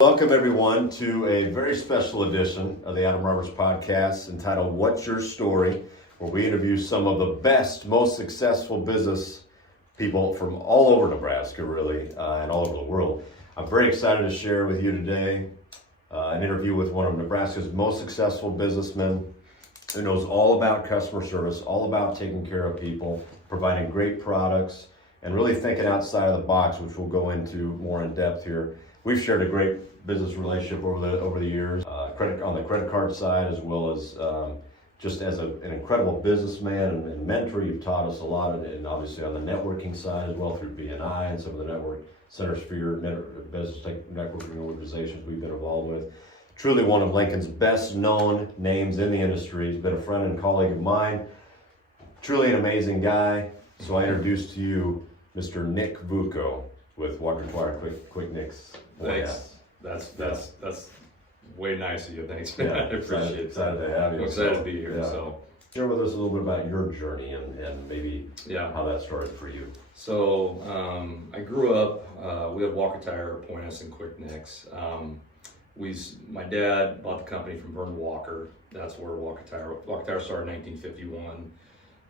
Welcome everyone to a very special edition of the Adam Roberts podcast entitled What's Your Story, where we interview some of the best, most successful business people from all over Nebraska, really, and all over the world. I'm very excited to share with you today an interview with one of Nebraska's most successful businessmen who knows all about customer service, all about taking care of people, providing great products, and really thinking outside of the box, which we'll go into more in depth here. We've shared a great business relationship over the years, on the credit card side, as well as just as an incredible businessman and mentor. You've taught us a lot, and obviously on the networking side as well through BNI and some of the network centers for your business networking organizations we've been involved with. Truly one of Lincoln's best known names in the industry. He's been a friend and colleague of mine. Truly an amazing guy. So I introduce to you Mr. Nick Vuko with Walker Twire Quick Nicks. Thanks. That's way nice of you. Thanks. Yeah, I appreciate it. Excited to have you. I'm excited to be here. Yeah. So share with us a little bit about your journey and maybe how that started for you. So I grew up. We had Walker Tire, Point S, and Quick Nicks. My dad bought the company from Vern Walker. That's where Walker Tire started in 1951.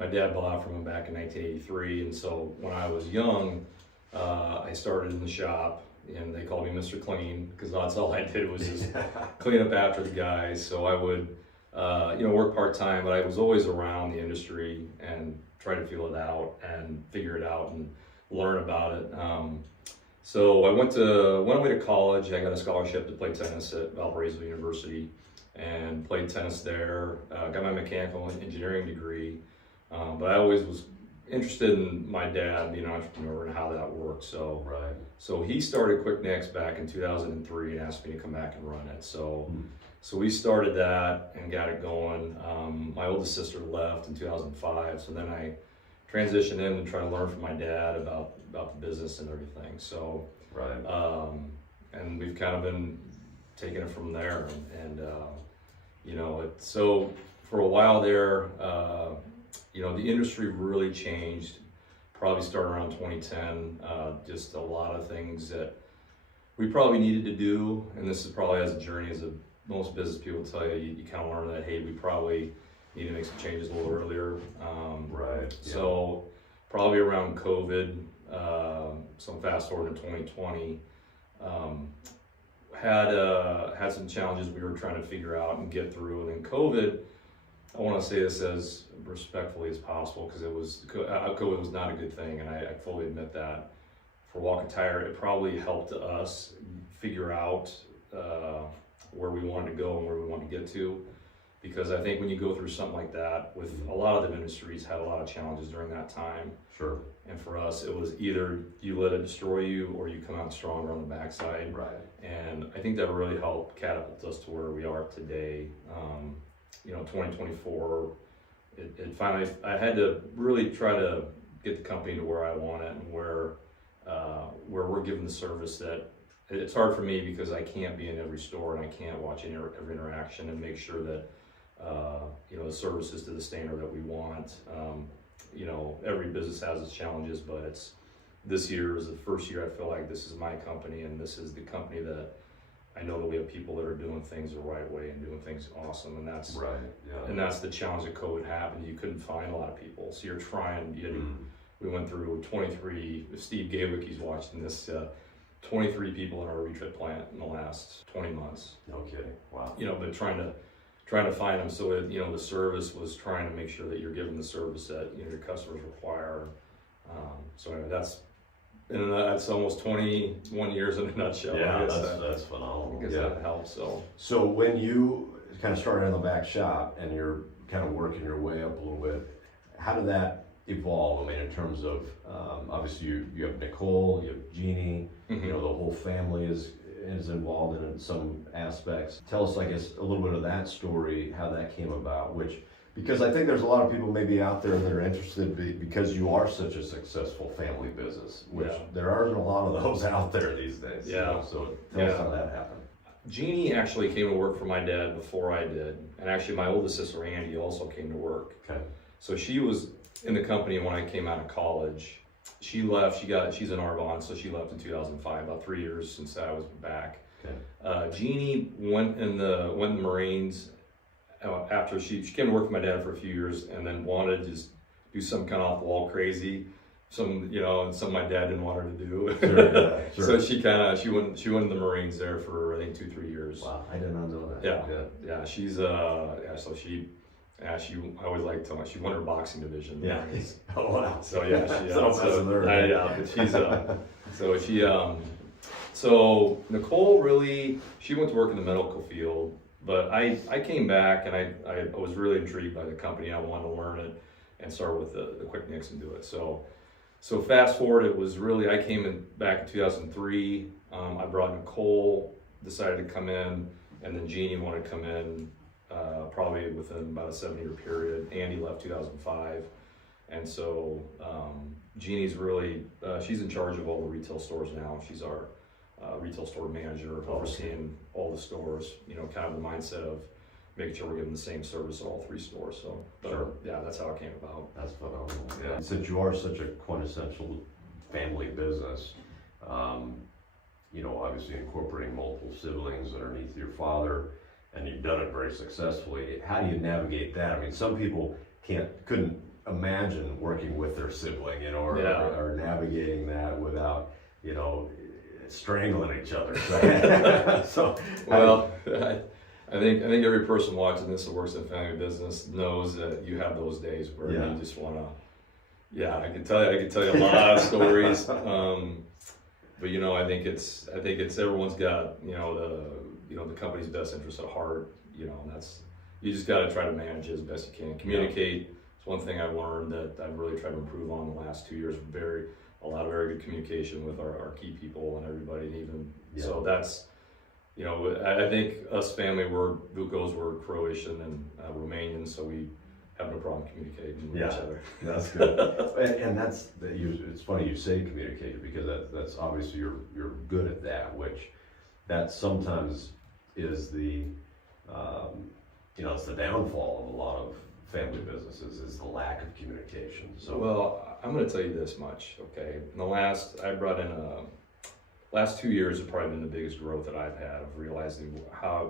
My dad bought it from him back in 1983, and so when I was young, I started in the shop, and they called me Mr. Clean because that's all I did was just clean up after the guys. So I would, work part-time, but I was always around the industry and try to feel it out and figure it out and learn about it. So I went away to college. I got a scholarship to play tennis at Valparaiso University and played tennis there. Got my mechanical engineering degree. But I always was interested in my dad being an entrepreneur and how that worked. So he started Quick Nicks back in 2003 and asked me to come back and run it. So we started that and got it going. My oldest sister left in 2005, so then I transitioned in and tried to learn from my dad about the business and everything. So and we've kind of been taking it from there. And so for a while there. The industry really changed, probably started around 2010, just a lot of things that we probably needed to do, and this is probably as a journey, as most business people tell you, you kind of learn that, hey, we probably need to make some changes a little earlier. So probably around COVID, so fast forward to 2020, had some challenges we were trying to figure out and get through, and then COVID, I want to say this as respectfully as possible because COVID was not a good thing, and I fully admit that. For Walker Tire, it probably helped us figure out where we wanted to go and where we wanted to get to, because I think when you go through something like that, with a lot of the industries had a lot of challenges during that time. Sure. And for us, it was either you let it destroy you or you come out stronger on the backside. Right. And I think that really helped catapult us to where we are today. 2024, it finally, I had to really try to get the company to where I want it and where we're giving the service that, it's hard for me because I can't be in every store and I can't watch every interaction and make sure that, the service is to the standard that we want. Every business has its challenges, but this year is the first year I feel like this is my company, and this is the company that I know that we have people that are doing things the right way and doing things awesome, and that's and that's the challenge that COVID happened. You couldn't find a lot of people, so you're trying. We went through 23. Steve Gawick, he's watching this. 23 people in our retread plant in the last 20 months. No kidding. Wow. But trying to find them. So the service was trying to make sure that you're giving the service that your customers require. So anyway, that's almost 21 years in a nutshell. Yeah, that's phenomenal. I guess that helps. So when you kind of started in the back shop and you're kind of working your way up a little bit, how did that evolve? I mean, in terms of obviously you have Nicole, you have Jeannie, the whole family is involved in some aspects. Tell us, I guess, a little bit of that story, how that came about, because I think there's a lot of people maybe out there that are interested because you are such a successful family business, which there aren't a lot of those out there these days. So tell us how that happened. Jeannie actually came to work for my dad before I did, and actually my oldest sister Andy also came to work. Okay. So she was in the company when I came out of college. She left. She's in Arbonne, so she left in 2005, about 3 years since I was back. Okay. Jeannie went in the Marines after she came to work with my dad for a few years, and then wanted to just do some kind of off the wall crazy, some my dad didn't want her to do. Sure, yeah, sure. So she went in the Marines there for I think 2-3 years. Wow, I did not know that. Yeah. She's so she I always liked telling her she won her boxing division. Yeah. Oh wow. So yeah, but she's so Nicole really, she went to work in the medical field, but I came back and I was really intrigued by the company. I wanted to learn it and start with the Quick Nicks and do it. So fast forward, it was really, I came in back in 2003. I brought Nicole, decided to come in, and then Jeannie wanted to come in probably within about a 7-year period. Andy left 2005. And so Jeannie's really, she's in charge of all the retail stores now. She's our retail store manager, overseeing all the stores, kind of the mindset of making sure we're giving the same service at all 3 stores. So, Sure. Yeah, that's how it came about. That's phenomenal. Yeah. Since you are such a quintessential family business, obviously incorporating multiple siblings underneath your father, and you've done it very successfully. How do you navigate that? I mean, some people couldn't imagine working with their sibling, or navigating that without, strangling each other. So, well, I think every person watching this that works in family business knows that you have those days where you just want to. Yeah, I can tell you a lot of stories. But I think it's everyone's got the company's best interest at heart. And that's, you just got to try to manage it as best you can. Communicate. It's one thing I've learned that I've really tried to improve on the last 2 years. A lot of very good communication with our key people and everybody, and even so that's. I think us family, Vukos were Croatian and Romanian, so we have no problem communicating with each other. That's good. and it's funny you say communication, because that's obviously you're good at that, which that sometimes is the it's the downfall of a lot of family businesses, is the lack of communication. So well, I'm going to tell you this much, okay? I brought in last 2 years have probably been the biggest growth that I've had, of realizing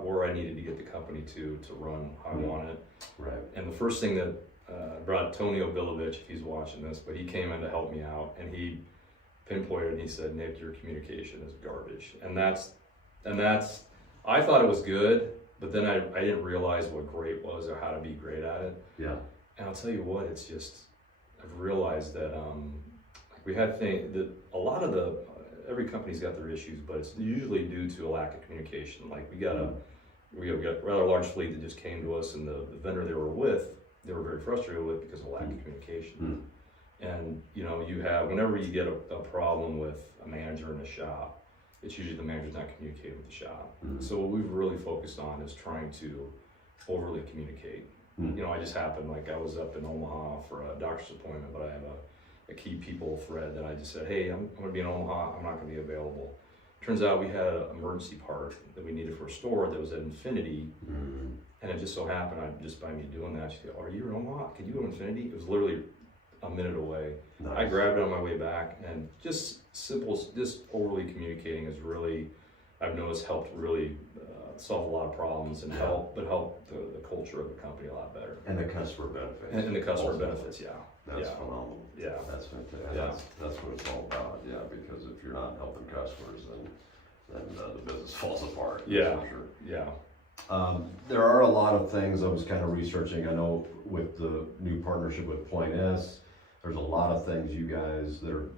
where I needed to get the company to run how I want it. Right. And the first thing that brought Tony Obilovich, if he's watching this, but he came in to help me out, and he pinpointed and he said, "Nick, your communication is garbage." And that's I thought it was good, but then I didn't realize what great was, or how to be great at it. Yeah. And I'll tell you what, it's just, I've realized that we have things that every company's got their issues, but it's usually due to a lack of communication. Like we got a rather large fleet that just came to us, and the vendor they were with, they were very frustrated with because of lack of communication. And you have, whenever you get a problem with a manager in a shop, it's usually the manager's not communicating with the shop. So what we've really focused on is trying to overly communicate. I just happened, like I was up in Omaha for a doctor's appointment, but I have a key people thread that I just said, "Hey, I'm going to be in Omaha, I'm not going to be available." Turns out we had an emergency part that we needed for a store that was at Infinity, and it just so happened, just by me doing that, she said, "Are you in Omaha? Can you go to Infinity?" It was literally a minute away. Nice. I grabbed it on my way back, and just overly communicating is really, I've noticed, helped really solve a lot problems and help the culture of the company a lot better. And the customer benefits. And the customer benefits, yeah. That's phenomenal. Yeah. That's fantastic. Yeah. That's what it's all about. Yeah, because if you're not helping customers, then the business falls apart. Yeah. For sure. Yeah. There are a lot of things I was kind of researching. I know with the new partnership with Point S, there's a lot of things you guys that are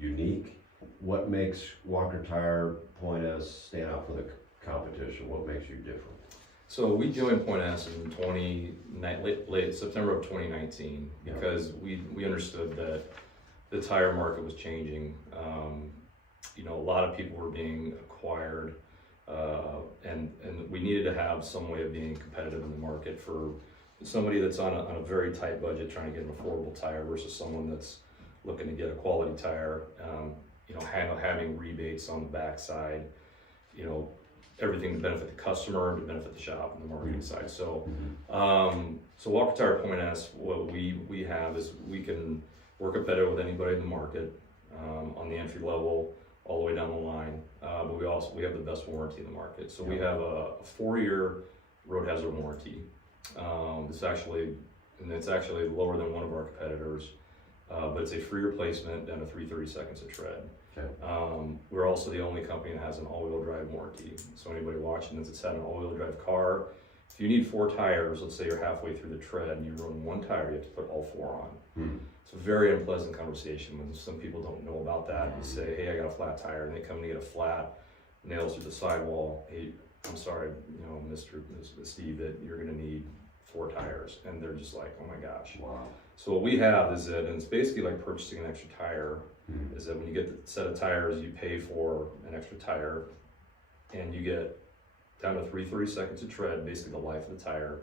unique. What makes Walker Tire Point S stand out for the competition? What makes you different? So we joined Point S in late September of 2019 because we understood that the tire market was changing. A lot of people were being acquired, and we needed to have some way of being competitive in the market for somebody that's on a very tight budget trying to get an affordable tire versus someone that's looking to get a quality tire. Having rebates on the backside, everything to benefit the customer, to benefit the shop, and the marketing side. So, so Walker Tire Point S, what we have is we can work competitive with anybody in the market on the entry level. all the way down the line. But we have the best warranty in the market. So we have a 4-year road hazard warranty. It's actually lower than one of our competitors, but it's a free replacement down to 330 seconds of tread. Okay. We're also the only company that has an all-wheel drive warranty. So anybody watching that's had an all-wheel drive car, if you need 4 tires, let's say you're halfway through the tread and you run 1 tire, you have to put all 4 on. It's a very unpleasant conversation when some people don't know about that. You say, hey, I got a flat tire, and they come to get a flat, nails through the sidewall. Hey, I'm sorry, Mr. Steve, that you're gonna need 4 tires. And they're just like, oh my gosh. Wow. So what we have is that, and it's basically like purchasing an extra tire, is that when you get the set of tires, you pay for an extra tire, and you get down to 330 seconds of tread, basically the life of the tire.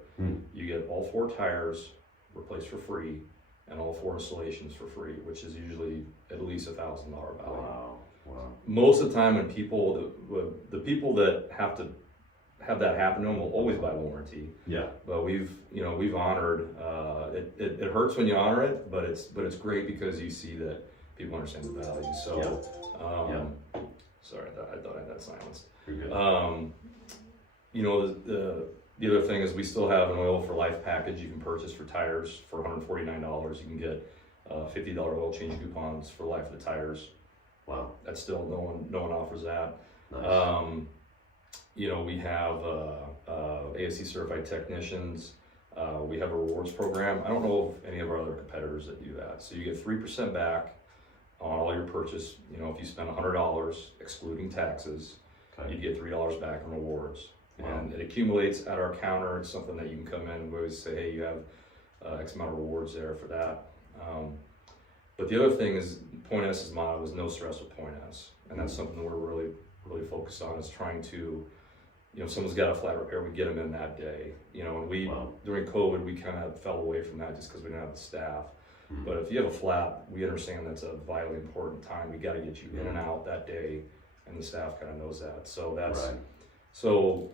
You get all 4 tires replaced for free, and all 4 installations for free, which is usually at least $1,000 value. Wow. Most of the time when the people that have to have that happen to them will always buy warranty. Yeah. But we've honored, it hurts when you honor it, but it's great because you see that people understand the value. So, sorry, I thought I had that silenced. You're good. The other thing is we still have an oil for life package you can purchase for tires for $149. You can get $50 oil change coupons for life of the tires. Wow. That's still no one offers that. Nice. We have ASC certified technicians. We have a rewards program. I don't know of any of our other competitors that do that. So you get 3% back on all your purchase. If you spend $100 excluding taxes, you'd get $3 back in rewards. Wow. And it accumulates at our counter. It's something that you can come in and we always say, hey, you have X amount of rewards there for that. But the other thing is Point S's motto is no stress with Point S. And that's something that we're really, really focused on, is trying to, if someone's got a flat repair, we get them in that day. And during COVID, we kind of fell away from that just because we didn't have the staff. But if you have a flat, we understand that's a vitally important time. We got to get you in and out that day, and the staff kind of knows that. So so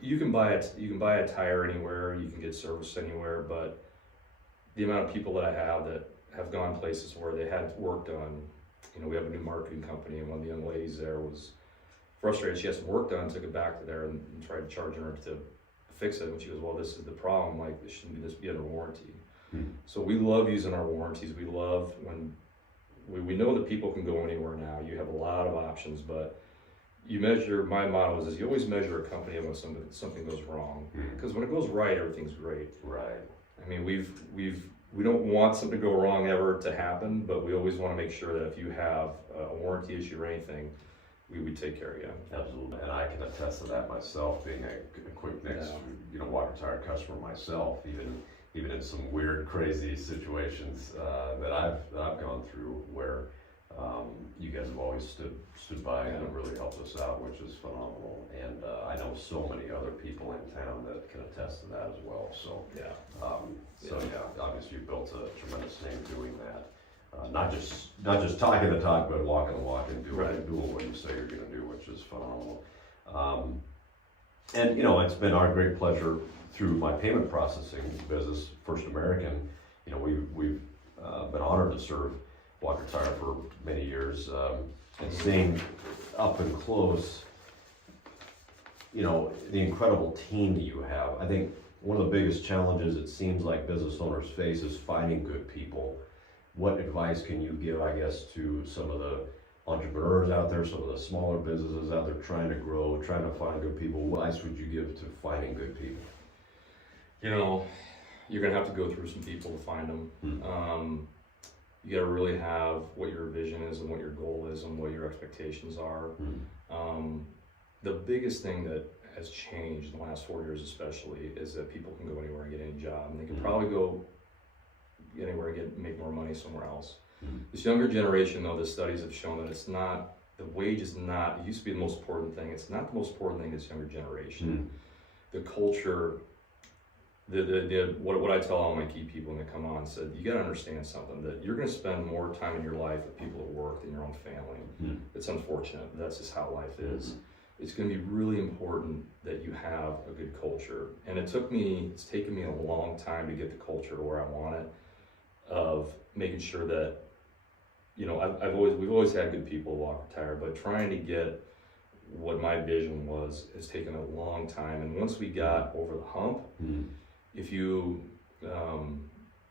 you can buy a tire anywhere, you can get service anywhere, but the amount of people that I have that have gone places where they had work done, we have a new marketing company, and one of the young ladies there was frustrated. She had some work done, took it back to there and tried charging her to fix it. And she goes, well, this is the problem. Like, this shouldn't be under warranty. So we love using our warranties. We love when we know that people can go anywhere now. You have a lot of options, but my motto is you always measure a company when something goes wrong. Because when it goes right, everything's great. Right. I mean, we don't want something to go wrong ever to happen, but we always want to make sure that if you have a warranty issue or anything, we take care of you. Absolutely, and I can attest to that myself, being a quick Nick's, Walker Tire customer myself. Even in some weird, crazy situations that I've gone through, where you guys have always stood by and have really helped us out, which is phenomenal. And I know so many other people in town that can attest to that as well. So obviously you built a tremendous name doing that. Not just talking the talk, but walking the walk and doing what you say you're going to do, which is phenomenal. And it's been our great pleasure through my payment processing business, First American. We've been honored to serve Walker Tire for many years, and seeing up and close, the incredible team that you have. I think one of the biggest challenges it seems like business owners face is finding good people. What advice can you give, I guess, to some of the entrepreneurs out there, some of the smaller businesses out there trying to grow, trying to find good people? What advice would you give to finding good people? You're going to have to go through some people to find them. You got to really have what your vision is and what your goal is and what your expectations are. The biggest thing that has changed in the last 4 years especially is that people can go anywhere and get any job, and they can probably go anywhere and make more money somewhere else. This younger generation, though, the studies have shown that the wage is not, it used to be the most important thing. It's not the most important thing this younger generation. The culture, what I tell all my key people when they come on, said, you got to understand something, that you're going to spend more time in your life with people at work than your own family. It's unfortunate, but that's just how life is. It's going to be really important that you have a good culture. And it's taken me a long time to get the culture to where I want it, of making sure that we've always had good people at Walker Tire, but trying to get what my vision was has taken a long time. And once we got over the hump, if you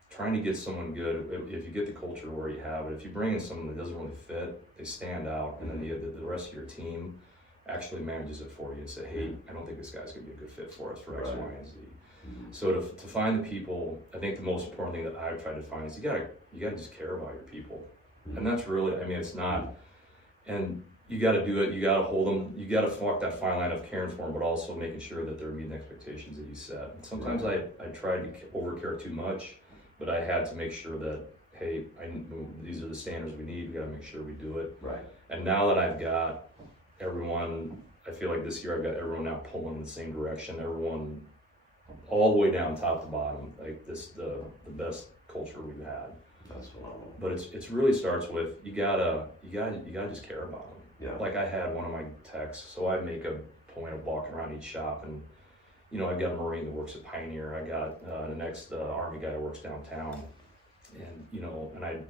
trying to get someone good, if you get the culture where you have it, if you bring in someone that doesn't really fit, they stand out, and then the rest of your team actually manages it for you and say, hey, I don't think this guy's gonna be a good fit for us for X, Y, and Z. So to find the people, I think the most important thing that I've tried to find is you gotta just care about your people. And that's really, I mean, it's not, and you gotta do it, you gotta hold them, you gotta walk that fine line of caring for them, but also making sure that they're meeting the expectations that you set. And sometimes I tried to overcare too much, but I had to make sure that, hey, these are the standards we need, we gotta make sure we do it. Right. And now that I've got everyone, I feel like this year I've got everyone now pulling in the same direction, everyone all the way down top to bottom, like this, the best culture we've had. That's phenomenal. But it's really starts with, you gotta just care about them. Yeah. Like I had one of my techs, so I make a point of walking around each shop, and I've got a Marine that works at Pioneer, I got the next Army guy that works downtown, and and I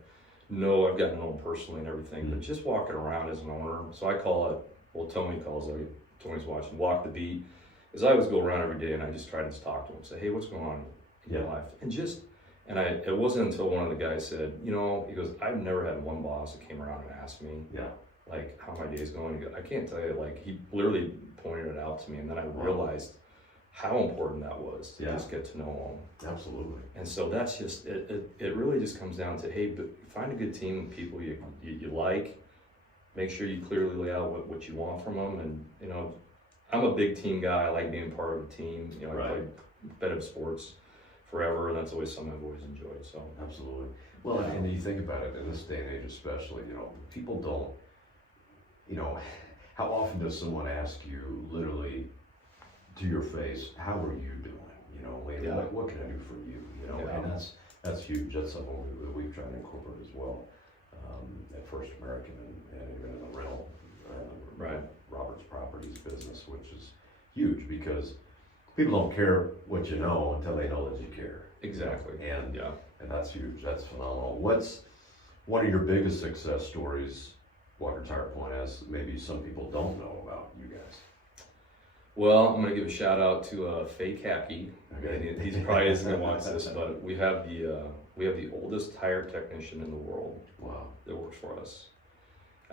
know I've gotten to know him personally and everything, but just walking around as an owner, so I call it, well, Tony calls it, Tony's watching, walk the beat, is I always go around every day and I just try to just talk to him, say, hey, what's going on in your life? And it wasn't until one of the guys said, he goes, I've never had one boss that came around and asked me, like, how my day's going. He goes, I can't tell you, like, he literally pointed it out to me, and then I realized how important that was to just get to know them. Absolutely. And so that's just, it really just comes down to, hey, find a good team of people you like, make sure you clearly lay out what you want from them, and, I'm a big team guy, I like being part of a team, I played competitive sports forever, and that's always something I've always enjoyed, so. Absolutely. Well, and you think about it in this day and age especially, people don't, how often does someone ask you literally to your face, how are you doing? What can I do for you? And that's huge. That's something that we've tried to incorporate as well at First American and even in the rental, Robert's Properties business, which is huge because people don't care what you know until they know that you care. Exactly. And that's huge. That's phenomenal. What's one of your biggest success stories Walker Tire Point has maybe some people don't know about you guys? Well, I'm going to give a shout out to Faye Capke. Okay. He's probably isn't going to watch this, but we have the oldest tire technician in the world. Wow. That works for us.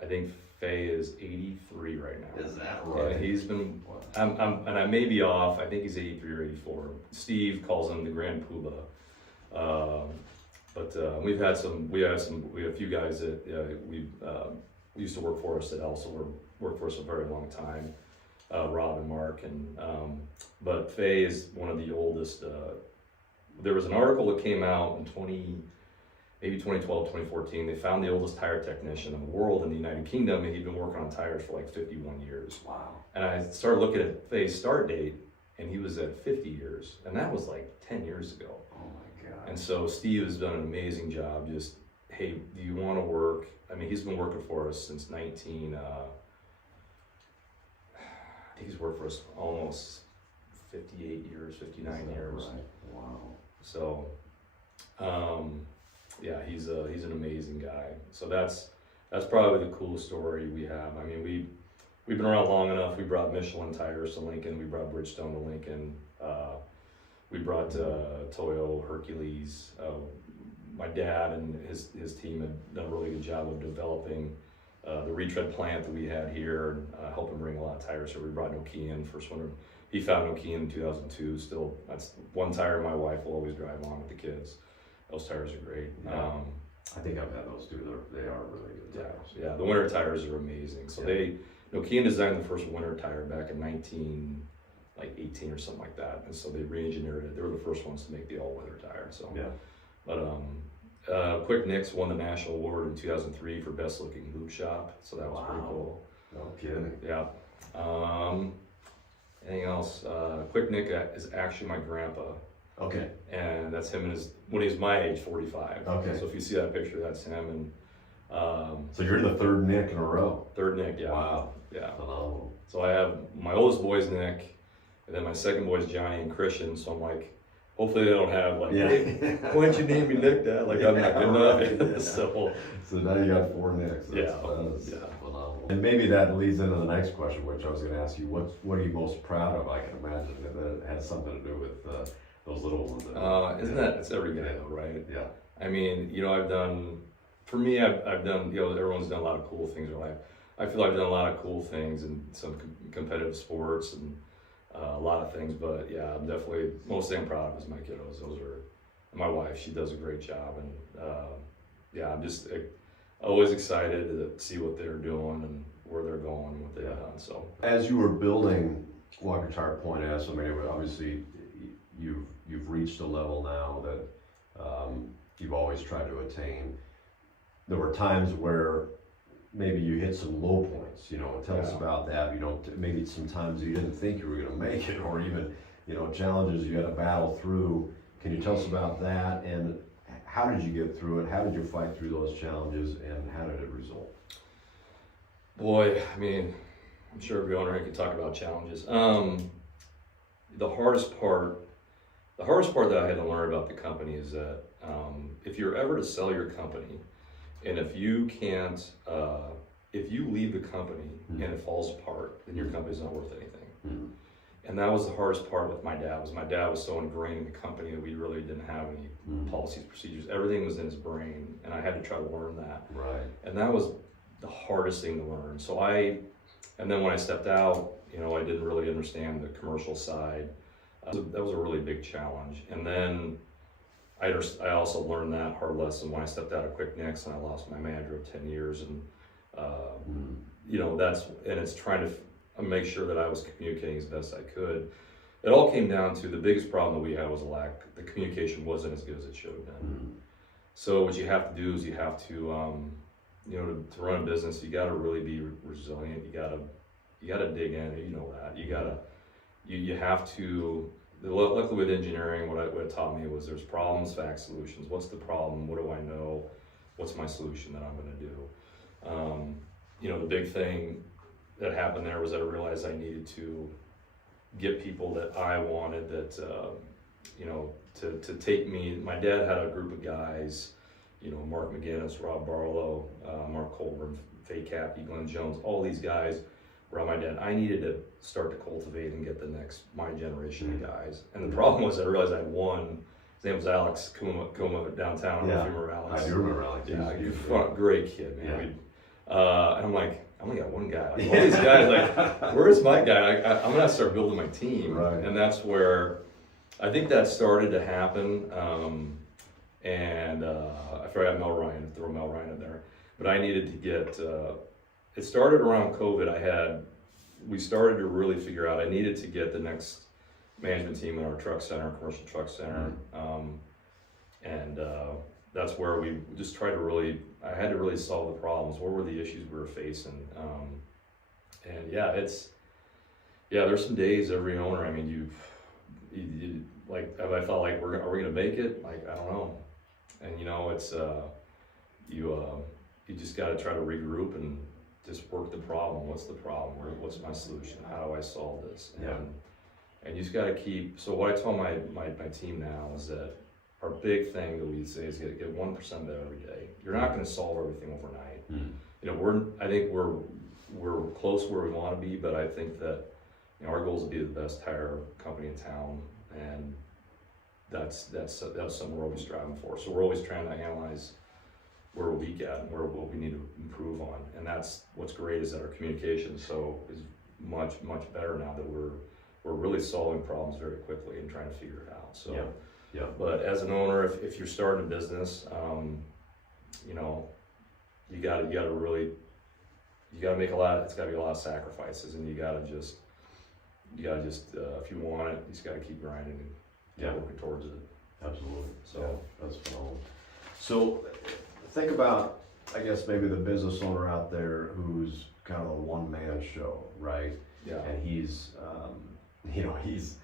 I think Faye is 83 right now. Is that right? And he's been, and I may be off, I think he's 83 or 84. Steve calls him the Grand Poobah. But we have a few guys that we used to work for us that also worked for us a very long time. Rob and Mark, but Faye is one of the oldest. There was an article that came out in 2012, 2014. They found the oldest tire technician in the world in the United Kingdom, and he'd been working on tires for like 51 years. Wow. And I started looking at Faye's start date, and he was at 50 years, and that was like 10 years ago. Oh my God. And so Steve has done an amazing job. Just, hey, do you want to work? I mean, he's been working for us since I think he's worked for us almost 58 years, 59 years. Right. Wow. So, he's an amazing guy. So that's probably the coolest story we have. I mean, we've been around long enough. We brought Michelin tires to Lincoln. We brought Bridgestone to Lincoln. We brought Toyo, Hercules. My dad and his team had done a really good job of developing the retread plant that we had here, helping bring a lot of tires. So we brought Nokia in first winter. He found Nokia in 2002. Still, that's one tire my wife will always drive on with the kids. Those tires are great. Yeah. I think I've had those too. They are really good tires. Yeah, the winter tires are amazing. So Nokia designed the first winter tire back in 1918 or something like that, and so they re-engineered it. They were the first ones to make the all-weather tire. So Quick Nick's won the national award in 2003 for best looking lube shop, so that was pretty cool. No kidding. Yeah. Anything else? Quick Nick is actually my grandpa. Okay. And that's him when he's my age, 45. Okay. So if you see that picture, that's him. And so you're the third Nick in a row. Third Nick, yeah. Wow. Yeah. Phenomenal. So I have my oldest boy's Nick, and then my second boy's Johnny and Christian. So I'm like, hopefully they don't have like, Yeah. hey, why don't you name me Nick, Dad? Like I'm not good right. enough. Yeah. So now you got 4 Nicks. That's yeah. phenomenal. And maybe that leads into the next question, which I was going to ask you. What are you most proud of? I can imagine that has something to do with those little ones. Isn't that, it's every guy though, right? Yeah. I mean, you know, I've done, you know, everyone's done a lot of cool things in life. I feel I've done a lot of cool things in some competitive sports and a lot of things, but yeah, I'm definitely, mostly I'm proud of is my kiddos. Those are, my wife, she does a great job, and yeah, I'm just always excited to see what they're doing and where they're going, what they've done. So as you were building Walker Tire Point S, I mean, obviously you've reached a level now that you've always tried to attain. There were times where maybe you hit some low points, you know, tell us about that. You know, maybe some times you didn't think you were going to make it, or even, you know, challenges you had to battle through. Can you tell us about that, and how did you get through it? How did you fight through those challenges, and how did it result? Boy, I mean, I'm sure every owner can talk about challenges. The hardest part that I had to learn about the company is that if you're ever to sell your company, and if you can't, if you leave the company and it falls apart, then your company's not worth anything. And that was the hardest part with my dad. My dad was so ingrained in the company that we really didn't have any policies, procedures. Everything was in his brain, and I had to try to learn that. Right. And that was the hardest thing to learn. So and then when I stepped out, you know, I didn't really understand the commercial side. That was a really big challenge. And then I also learned that hard lesson when I stepped out of Quick Nicks and I lost my manager of 10 years. And, you know, it's trying to make sure that I was communicating as best I could. It all came down to the biggest problem that we had was the communication wasn't as good as it should have been. So what you have to do is you have to, you know, to run a business, you got to really be resilient. You got to dig in. You know that. You have to. Luckily with engineering, what it taught me was there's problems, facts, solutions. What's the problem? What do I know? What's my solution that I'm going to do? You know, the big thing that happened there was I realized I needed to get people that I wanted that, you know, to take me. My dad had a group of guys, you know, Mark McGinnis, Rob Barlow, Mark Colburn, Faye Cappy, Glenn Jones, all these guys around my dad. I needed to start to cultivate and get my generation of guys. And the problem was I realized I had one. His name was Alex Kuma downtown. I don't know if you remember Alex. I do remember Alex. Yeah, great kid, man. Yeah. And I'm like, I only got one guy. Like, all these guys, like, where's my guy? I'm gonna start building my team. Right. And that's where I think that started to happen. I forgot Mel Ryan, throw Mel Ryan in there. But I needed to get, it started around COVID. We started to really figure out I needed to get the next management team in our truck center, commercial truck center. That's where we just tried to I had to really solve the problems. What were the issues we were facing? There's some days every owner, I mean, you like, have I felt like are we gonna make it? Like, I don't know. And you know, it's, you just gotta try to regroup and just work the problem. What's the problem? What's my solution? How do I solve this? And you just gotta keep, so what I tell my team now is that our big thing that we say is get 1% of it every day. You're not gonna solve everything overnight. You know, I think we're close where we wanna be, but I think that, you know, our goal is to be the best tire company in town, and that's something we're always striving for. So we're always trying to analyze where we're weak at and what we need to improve on. And that's what's great is that our communication is much better now that we're really solving problems very quickly and trying to figure it out. So but as an owner, if you're starting a business, you know, you gotta make it's gotta be a lot of sacrifices, and you gotta just if you want it, you just gotta keep grinding and working towards it. Absolutely. So that's phenomenal. So think about, I guess, maybe the business owner out there who's kind of a one-man show, right? Yeah. And he's, you know, he's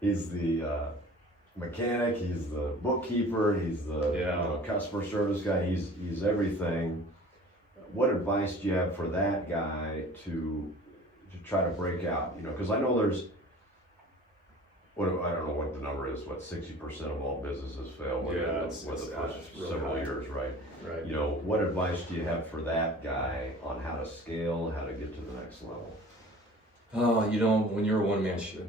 the mechanic, he's the bookkeeper, he's the you know, customer service guy, he's everything. What advice do you have for that guy to try to break out? You know, because I know I don't know what the number is, what 60% of all businesses fail within Yeah, the it's first really several high. years, right? Right. You know, what advice do you have for that guy on how to scale, how to get to the next level? You know, when you're a one-man show,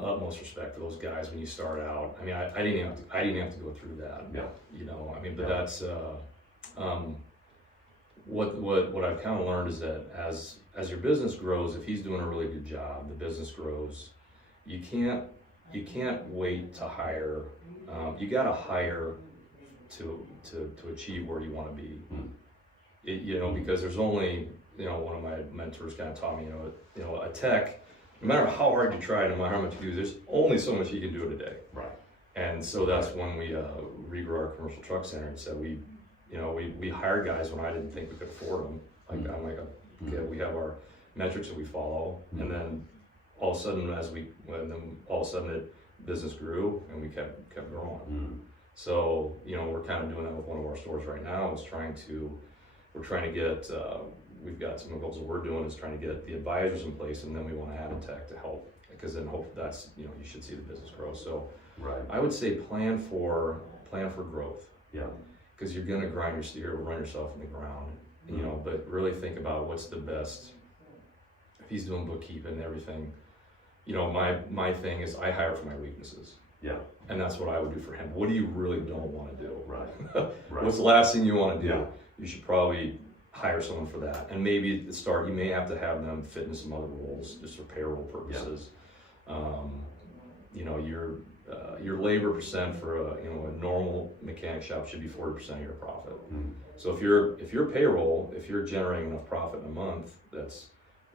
utmost respect for those guys when you start out. I mean, I didn't have to go through that. Yeah. You know, I mean, but Yeah. that's what I've kind of learned is that as your business grows, if he's doing a really good job, the business grows. You can't wait to hire. You got to hire to achieve where you want to be. You know, because there's only, you know, one of my mentors kind of taught me, you know, a tech, no matter how hard you try, no matter how much you do, there's only so much you can do in a day. Right. And so that's when we regrew our commercial truck center and said we hired guys when I didn't think we could afford them. Like I'm like, okay, we have our metrics that we follow, and then all of a sudden business grew and we kept growing. So, you know, we're kind of doing that with one of our stores right now. We're trying to get, we've got some goals that we're doing is trying to get the advisors in place, and then we want to add a tech to help, because then hope that's, you know, you should see the business grow. So Right. I would say plan for growth. Yeah. Because you're gonna run yourself in the ground, you know, but really think about what's the best. If he's doing bookkeeping and everything, you know, my thing is I hire for my weaknesses. Yeah. And that's what I would do for him. What do you really don't want to do? Right. Right. What's the last thing you want to do? Yeah. You should probably hire someone for that. And maybe at the start, you may have to have them fit into some other roles just for payroll purposes. You know, your labor percent for a normal mechanic shop should be 40% of your profit. So if your payroll, if you're generating enough profit in a month, that's,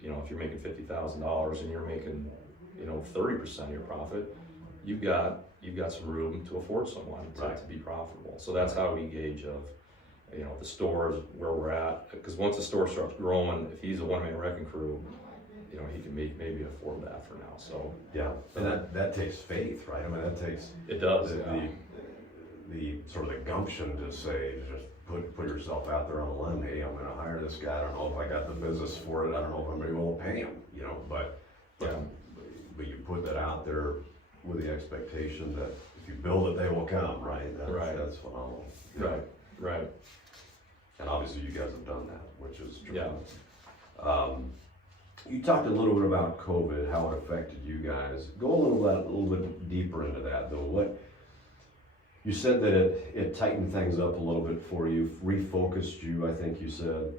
you know, if you're making $50,000 and you're making, you know, 30% of your profit, you've got some room to afford someone to be profitable. So that's how we gauge of, you know, the stores where we're at. Because once the store starts growing, if he's a one-man wrecking crew, you know, he can maybe afford that for now. So yeah, and that takes faith, right? I mean, that takes it does. The sort of the gumption to say, just put yourself out there on a limb. Hey, I'm going to hire this guy. I don't know if I got the business for it. I don't know if I'm going to be able to pay him. You know, but you put that out there with the expectation that if you build it, they will come. Right. That's phenomenal. Yeah. Right. And obviously, you guys have done that, which is tremendous. You talked a little bit about COVID, how it affected you guys. Go a little bit deeper into that, though. What you said that it tightened things up a little bit for you, refocused you, I think you said.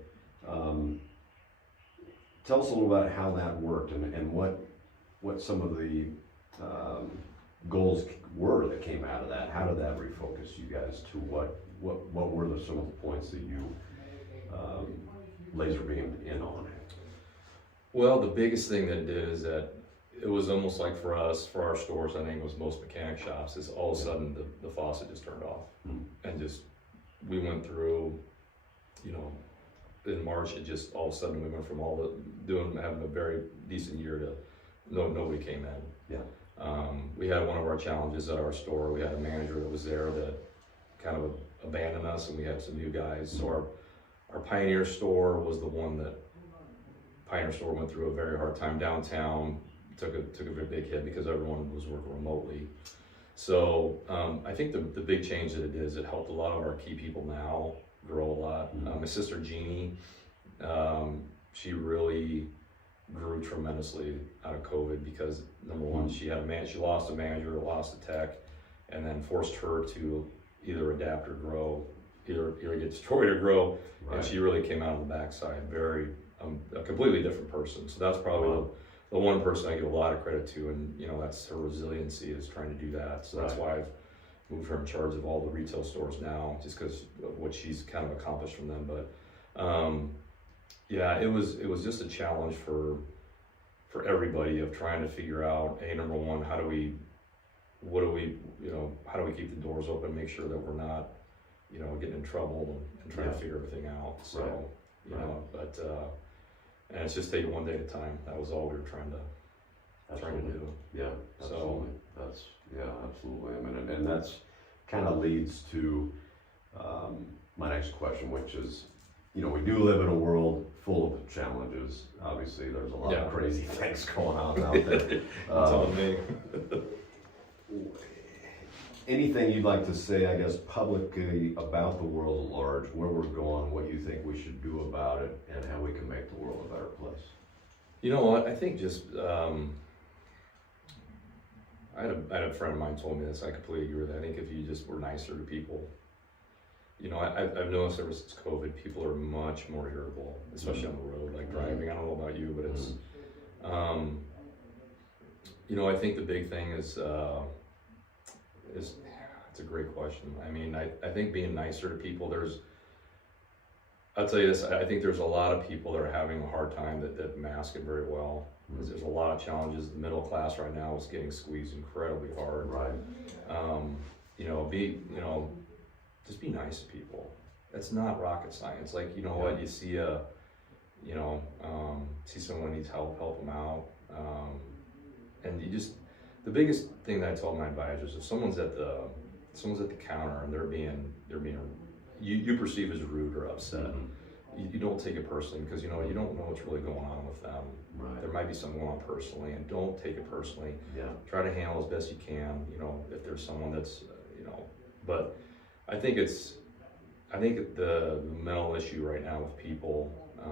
Tell us a little about how that worked and what some of the goals were that came out of that. How did that refocus you guys to what were some of the points that you laser beamed in on? Well, the biggest thing that it did is that it was almost like for us, for our stores, I think it was most mechanic shops, is all of a sudden the faucet just turned off. And just, we went through, you know, in March, it just, all of a sudden we went from having a very decent year to nobody came in. Yeah. We had one of our challenges at our store. We had a manager that was there that kind of abandoned us, and we had some new guys. So our Pioneer store was the one that Pioneer store went through a very hard time downtown, took a very big hit because everyone was working remotely. So I think the big change that it did is it helped a lot of our key people now grow a lot. My sister Jeannie, she really grew tremendously out of COVID because number one, she lost a manager, lost a tech, and then forced her to either adapt or grow, either get destroyed or grow. And she really came out on the backside very a completely different person. So that's probably the one person I give a lot of credit to, and you know, that's her resiliency is trying to do that. So that's why I've moved her in charge of all the retail stores now, just because of what she's kind of accomplished from them. But yeah, it was just a challenge for everybody of trying to figure out, number one, how do we keep the doors open, make sure that we're not, you know, getting in trouble and trying to figure everything out. So you know, but and it's just take it one day at a time. That was all we were trying to do. Yeah, absolutely. Absolutely. I mean, and that's kind of leads to my next question, which is, you know, we do live in a world full of challenges. Obviously, there's a lot of crazy things going on out there. That's on me. anything you'd like to say, I guess, publicly about the world at large, where we're going, what you think we should do about it, and how we can make the world a better place? You know what? I think just I had a friend of mine told me this. I completely agree with that. I think if you just were nicer to people, you know, I've noticed ever since COVID, people are much more irritable, especially on the road, like driving. I don't know about you, but it's, you know, I think the big thing is it's a great question. I mean, I think being nicer to people, I'll tell you this, I think there's a lot of people that are having a hard time that mask it very well. There's a lot of challenges. The middle class right now is getting squeezed incredibly hard. Right. You know, just be nice to people. It's not rocket science. Like, you know what, you see see someone needs help them out. And the biggest thing that I told my advisors, if someone's at the counter and they're being you perceive as rude or upset, you don't take it personally, because you know you don't know what's really going on with them. Right. There might be something going on personally, and don't take it personally. Yeah. Try to handle as best you can. You know, if there's someone that's but I think the mental issue right now with people. I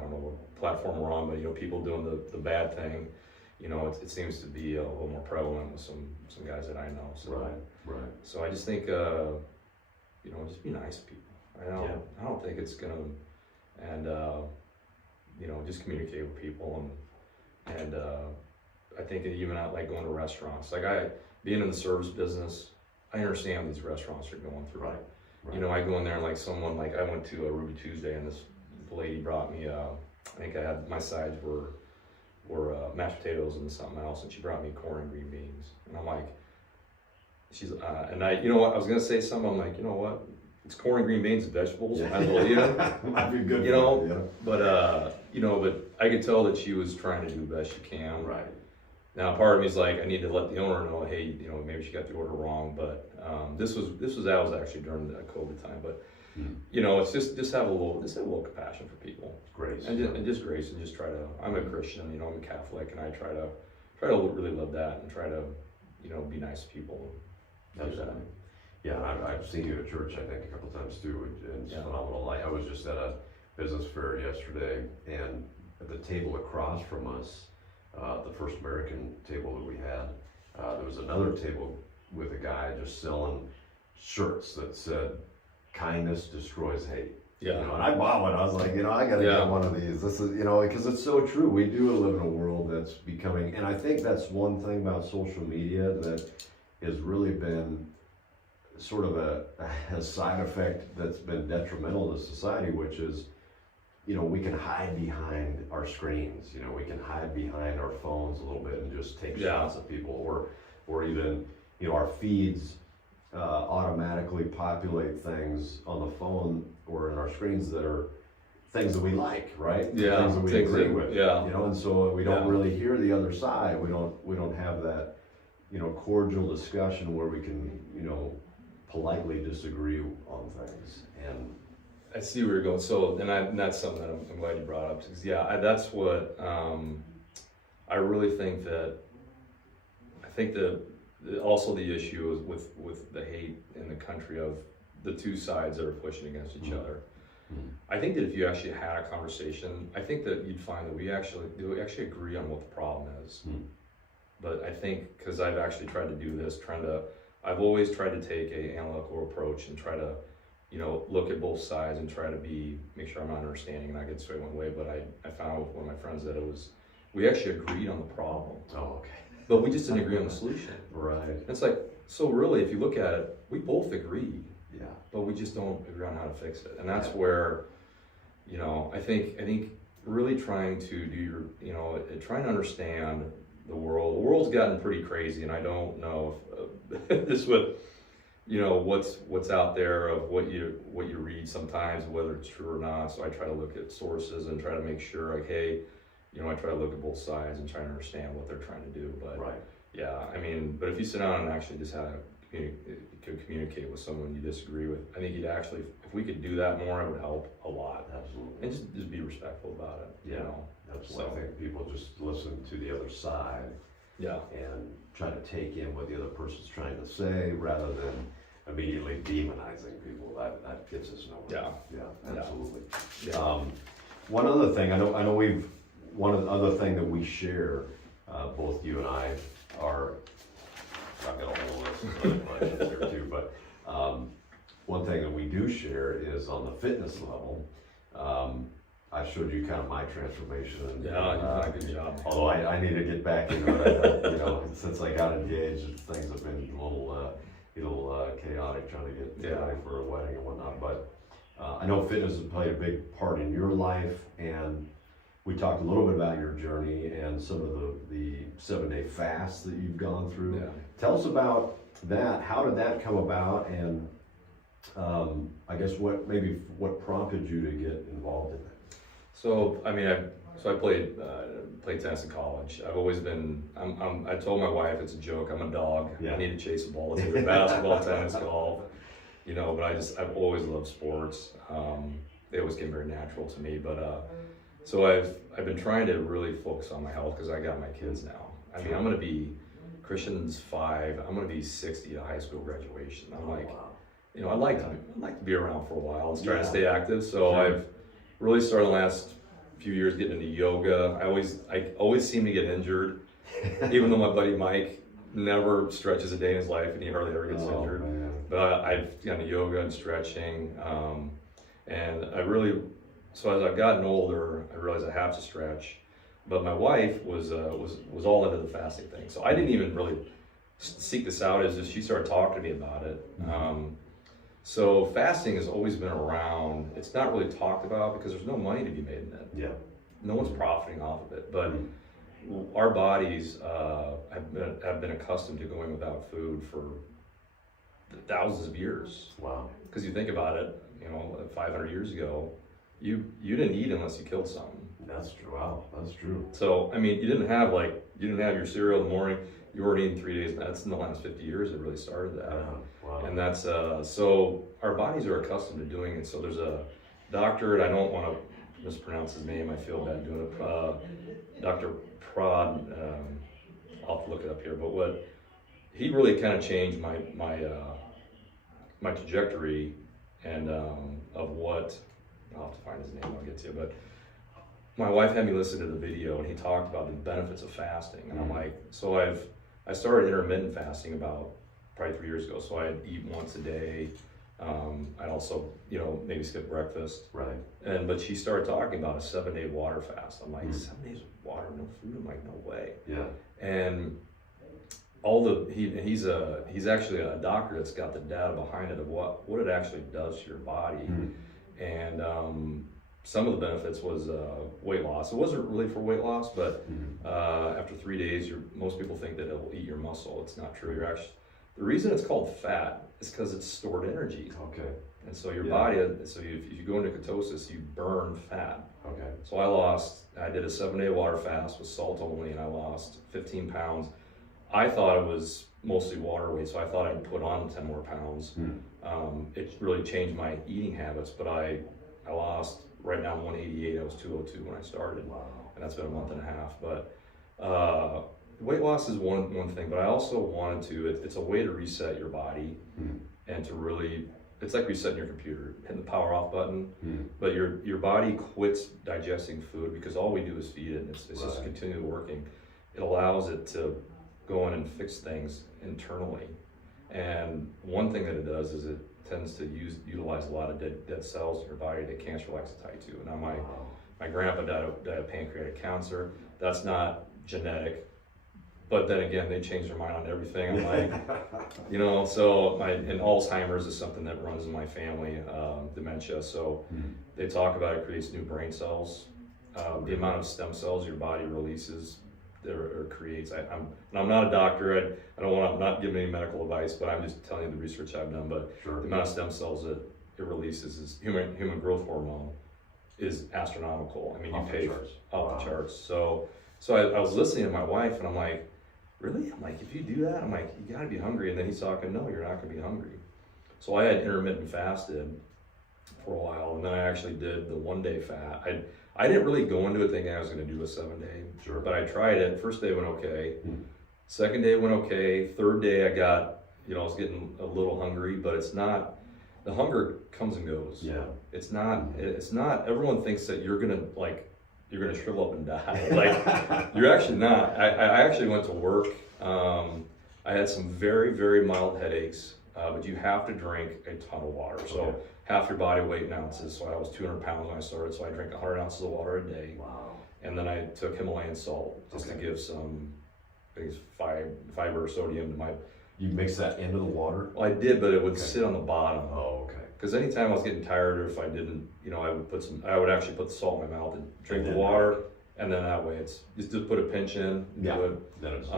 don't know what platform we're on, but people doing the bad thing. It seems to be a little more prevalent with some guys that I know. So, right. So I just think, just be nice to people. I don't think it's gonna, and just communicate with people, and I think even at like going to restaurants, like being in the service business, I understand what these restaurants are going through. Right. I go in there and like I went to a Ruby Tuesday, and this lady brought me, I think I had my sides were mashed potatoes and something else, and she brought me corn and green beans, and I'm like, I was gonna say something, I'm like, you know what, it's corn and green beans and vegetables, I will eat it. Might be good. But but I could tell that she was trying to do the best she can. Right. Now part of me is like, I need to let the owner know, hey, maybe she got the order wrong, but that was actually during the COVID time, but it's just have a little compassion for people. Grace. And just grace, and just try to, I'm a Christian, I'm a Catholic, and I try to really live that, and try to, be nice to people. Absolutely. Yeah, I've seen you at church, I think, a couple times too, and it's phenomenal. I was just at a business fair yesterday, and at the table across from us, the first American table that we had, there was another table with a guy just selling shirts that said, "Kindness destroys hate." Yeah. And I bought one. I was like, I gotta get one of these. This is, because it's so true. We do live in a world that's becoming, and I think that's one thing about social media that has really been sort of a side effect that's been detrimental to society, which is, we can hide behind our screens. We can hide behind our phones a little bit and just take shots of people, or even, our feeds automatically populate things on the phone or in our screens that are things that we like, right? Yeah, things that we agree with. Yeah. And so we don't really hear the other side. We don't have that, cordial discussion where we can, politely disagree on things. And I see where you're going. So, and that's something that I'm glad you brought up, because that's what I really think that. I think that also the issue is with the hate in the country of the two sides that are pushing against each other. I think that if you actually had a conversation, I think that you'd find that we actually agree on what the problem is. But I think, because I've actually tried to do this, I've always tried to take an analytical approach and try to, look at both sides and try to make sure I'm not understanding and not get swayed one way. But I found with one of my friends that we actually agreed on the problem. Oh, okay. But we just didn't agree on the solution. Right. And it's like, so really, if you look at it, we both agree. Yeah. But we just don't agree on how to fix it. And that's where, I think really trying to do trying to understand the world. The world's gotten pretty crazy, and I don't know if this would, what's out there of what you read sometimes, whether it's true or not. So I try to look at sources and try to make sure, like, hey, I try to look at both sides and try to understand what they're trying to do. But but if you sit down and actually just communicate with someone you disagree with, I think if we could do that more, it would help a lot. Absolutely. And just be respectful about it. Yeah. Absolutely. So I think people just listen to the other side Yeah. and try to take in what the other person's trying to say rather than immediately demonizing people. That gets us nowhere. Yeah, absolutely. Yeah. One other thing, I know one of the other thing that we share, both you and I are, I've got a whole list of other questions here too, but one thing that we do share is on the fitness level. I showed you kind of my transformation. And, Yeah, you've done a good job. Although I need to get back into it, since I got engaged, things have been a little chaotic trying to get ready for a wedding and whatnot. But I know fitness has played a big part in your life, and we talked a little bit about your journey and some of the 7-day fasts that you've gone through. Yeah. Tell us about that. How did that come about, and I guess what prompted you to get involved in that? So I mean, I played tennis in college. I've always been. I told my wife it's a joke. I'm a dog. Yeah. I need to chase a ball. It's either basketball, tennis, golf. But I've always loved sports. They always came very natural to me. But so I've been trying to really focus on my health because I got my kids now. I mean, I'm gonna be Christian's 5. I'm gonna be 60 at high school graduation. I'm like, I'd like to be around for a while and try to stay active. So I've really started the last few years getting into yoga. I always seem to get injured, even though my buddy Mike never stretches a day in his life and he hardly ever gets injured. Man. But I've gotten into yoga and stretching, and so as I've gotten older, I realized I have to stretch. But my wife was all into the fasting thing, so I didn't even really seek this out. As she started talking to me about it. So fasting has always been around. It's not really talked about because there's no money to be made in it. Yeah. No one's profiting off of it. But our bodies have been accustomed to going without food for thousands of years. Wow. Because you think about it, 500 years ago, you didn't eat unless you killed something. That's true. Wow, that's true. So I mean, you didn't have your cereal in the morning. You weren't eating 3 days. That's in the last 50 years it really started that. Wow. And that's so our bodies are accustomed to doing it. So there's a doctor, and I don't want to mispronounce his name. I feel bad doing it. Dr. Prod. I'll have to look it up here. But he really kind of changed my trajectory and of what. I'll have to find his name. I'll get to it. But my wife had me listen to the video, and he talked about the benefits of fasting. And I'm like, so I started intermittent fasting about probably 3 years ago. So I'd eat once a day. I'd also, maybe skip breakfast. Right. But she started talking about a 7-day water fast. I'm like, 7 days of water, no food? I'm like, no way. Yeah. And he's actually a doctor that's got the data behind it of what it actually does to your body. And some of the benefits was weight loss. It wasn't really for weight loss, but after 3 days, most people think that it will eat your muscle. It's not true. The reason it's called fat is because it's stored energy. Okay. And so your body, if you go into ketosis, you burn fat. Okay. So I did a 7-day water fast with salt only, and I lost 15 pounds. I thought it was mostly water weight, so I thought I'd put on 10 more pounds. It really changed my eating habits, but I lost. Right now I'm 188, I was 202 when I started. Wow. And that's been a month and a half. But weight loss is one thing, but I also wanted to, it's a way to reset your body and to really, it's like resetting your computer, hitting the power off button, but your body quits digesting food because all we do is feed it, and it's just continually working. It allows it to go in and fix things internally. And one thing that it does is it tends to utilize a lot of dead cells in your body that cancer likes to tie to. And now my grandpa died of pancreatic cancer. That's not genetic, but then again, they changed their mind on everything. I'm like, and Alzheimer's is something that runs in my family, dementia. So they talk about it creates new brain cells. The amount of stem cells your body releases or creates. I'm not a doctor. I'm not giving any medical advice, but I'm just telling you the research I've done. But the amount of stem cells that it releases is human growth hormone is astronomical. I mean, you pay off the charts. So I was listening to my wife, and I'm like, really? I'm like, if you do that, I'm like, you gotta be hungry. And then he's talking, no, you're not gonna be hungry. So I had intermittent fasted for a while, and then I actually did the 1-day fast. I didn't really go into it thinking I was going to do a 7-day, but I tried it. First day went okay. Second day went okay. Third day I was getting a little hungry, but it's not, the hunger comes and goes. Yeah. It's not, everyone thinks that you're gonna shrivel up and die. Like, you're actually not. I actually went to work. I had some very, very mild headaches, but you have to drink a ton of water. So half your body weight in ounces. So I was 200 pounds when I started, so I drank 100 ounces of water a day. Wow. And then I took Himalayan salt just to give some fiber, sodium to my. You mix that into the water? Well, I did, but it would sit on the bottom. Oh, okay. Because anytime I was getting tired, or if I didn't, I would actually put the salt in my mouth and drink the water, and then that way it's just put a pinch in. Yeah. Do it. Then it's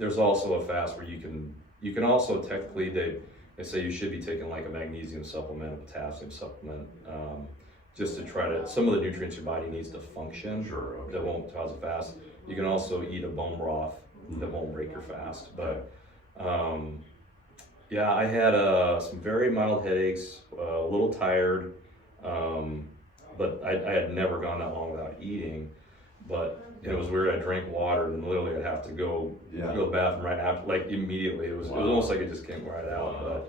There's also a fast where you can also technically they say you should be taking like a magnesium supplement, a potassium supplement, just to try to some of the nutrients your body needs to function. Sure. Okay. That won't cause a fast. You can also eat a bone broth that won't break your fast, but. Yeah, I had some very mild headaches, a little tired, but I had never gone that long without eating. But it was weird. I drank water, and literally I'd have to go to the bathroom right after, like immediately. It was almost like it just came right out.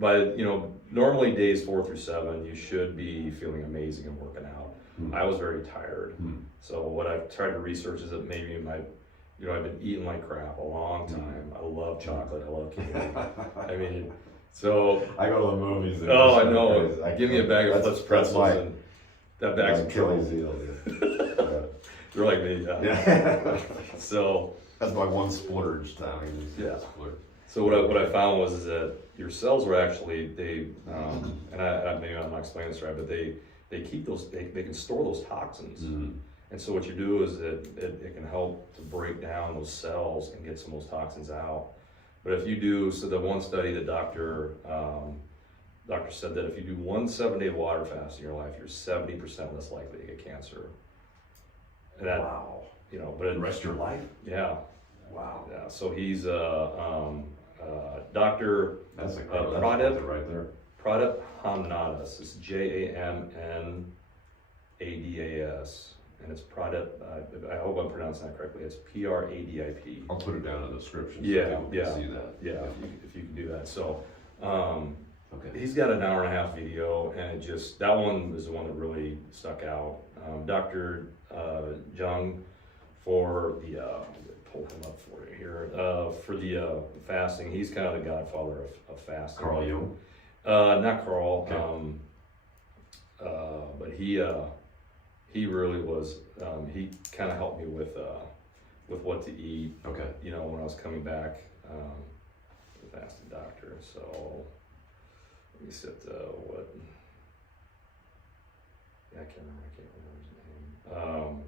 But normally days 4 through 7, you should be feeling amazing and working out. I was very tired, so what I've tried to research is that maybe I've been eating like crap a long time. I love chocolate. I love candy. I mean, so I go to the movies. And I know. Give me a bag of Flips pretzels, and that bag's Achilles heel. They're like me. Yeah. So that's my one splurge time. So what I found was that your cells were actually and maybe I'm not explaining this right, but they keep those. They can store those toxins. And so what you do is it can help to break down those cells and get some of those toxins out. But if you do, so the one study, the doctor said that if you do one 7-day water fast in your life, you're 70% less likely to get cancer. And that, wow. But the rest of your life? Yeah. Wow. Yeah. So he's Dr. That's incredible. Pradip right there. Pradip Hamnadas. It's Jamnadas. And it's Pradip, I hope I'm pronouncing that correctly. It's Pradip. I'll put it down in the description so people can see that. Yeah, if you can do that. So, he's got an hour and a half video, and that one is the one that really stuck out. Dr. Jung, for the, pull him up for you here, for the fasting, he's kind of the godfather of fasting. Carl Jung? Not Carl, okay. but he really was. He kind of helped me with what to eat. Okay. When I was coming back, the fasting doctor. So let me set what. Yeah, I can't remember his name.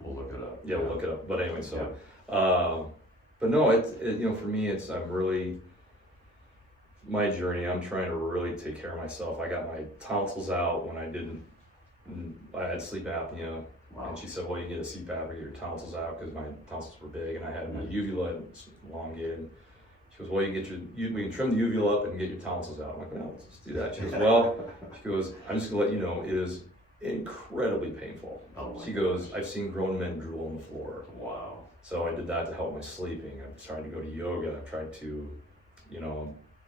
We'll look it up. Yeah, we'll look it up. But anyway, so. But no, for me, I'm really. My journey. I'm trying to really take care of myself. I got my tonsils out when I didn't. I had sleep apnea, and she said, well, you get a CPAP to get your tonsils out, because my tonsils were big, and I had my uvula elongated. She goes, well, we can trim the uvula up and get your tonsils out. I'm like, well, let's just do that. She goes, well, I'm just gonna let you know, it is incredibly painful. She goes, I've seen grown men drool on the floor. Wow. So I did that to help my sleeping. I've tried to go to yoga. I've tried to,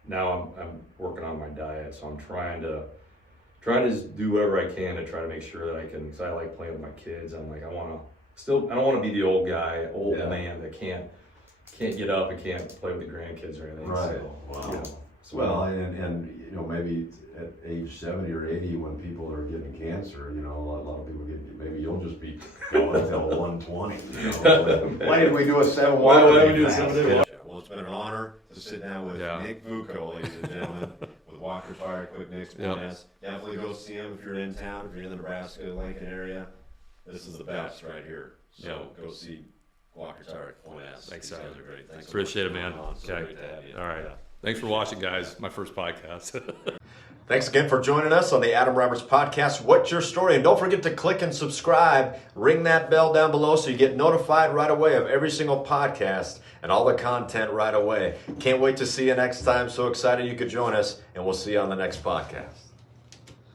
now I'm working on my diet, so I'm trying to just do whatever I can to try to make sure that I can, because I like playing with my kids. I'm like, I don't want to be the old man that can't get up and can't play with the grandkids or anything. Right. So, wow. Well, and maybe at age 70 or 80, when people are getting cancer, a lot of people maybe you'll just be going until 120. Why didn't we do a 7-day? Why didn't we do a 7-day? Well, it's been an honor to sit down with Nick Vuko, ladies and gentlemen, with Walker Tire Quick Nick's Point. Definitely go see him if you're in town, if you're in the Nebraska, Lincoln area. This is the best right here. So go see Walker Tire at Point S. Thanks, These guys are great. Thanks. Appreciate it, man. So great to have you. All right. Thanks for watching, guys. My first podcast. Thanks again for joining us on the Adam Roberts Podcast, What's Your Story? And don't forget to click and subscribe. Ring that bell down below so you get notified right away of every single podcast and all the content right away. Can't wait to see you next time. So excited you could join us, and we'll see you on the next podcast.